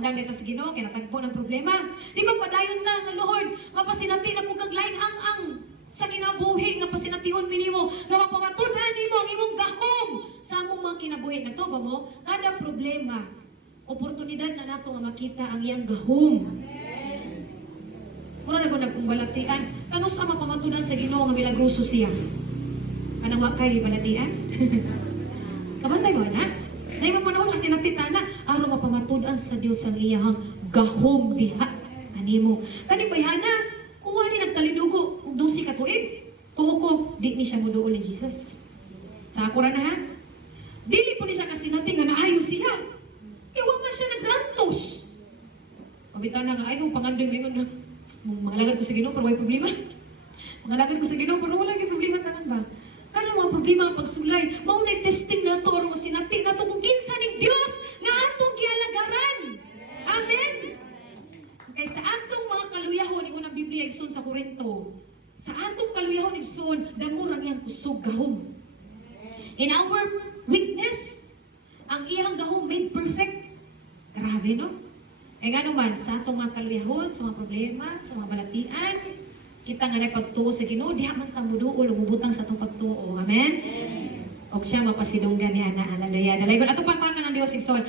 undang dito sa Ginoo kay natagpo ng problema. Di ba padayon ta nga Lord, mapasinati na kung kaglaing ang sa kinabuhi nga pasination mi nimo nga mapamatud-an nimo ang imong gahom sa among mga kinabuhi na to ba mo kada problema oportunidad na nato nga makita ang iyang gahom. Mura na ko nagkumbalatian kano sa mapamatudan sa Ginoo nga milagroso siya kanang wa kay balatian. Kabantay mo na nay mapanahon kasi natitana aron mapamatudan sa Dios ang iyang gahom diha kanimo kani bayana kuha ni nagtalidugo og 12 ka tuig. Tuo ko di ni siya moduol ni Jesus. Sa ako ra na ha. Dili po ni siya kasinati nga naayo siya. Iwa man siya nagrantos. Pabitaw na nga ay kung pangandoy mingon na mangalagad ko sa Ginoo pero way problema. Mangalagad ko sa Ginoo pero wala gyud problema tanan ba. Kanang mga problema ang pagsulay, mao nay testing nato aron masinati nato kung kinsa ning Dios nga atong gialagaran. Amen. Kay sa atong mga kaluyahon ingon ang Biblia igsoon sa Korinto, sa atong kaluyahon igsoon damo ra niyang kusog gahom. In our weakness, ang iyang gahom made perfect. Grabe no? Kaya nga naman, sa atong mga kaluyahon, sa mga problema, sa mga balatian, kita nga na pagtuo sa Ginoo, diha man ta muduol umubutang sa atong pagtuo. Amen? Og siya mapasidunggan ni ana aladaya. Dalaygon atong pangpangan ng Dios igsoon.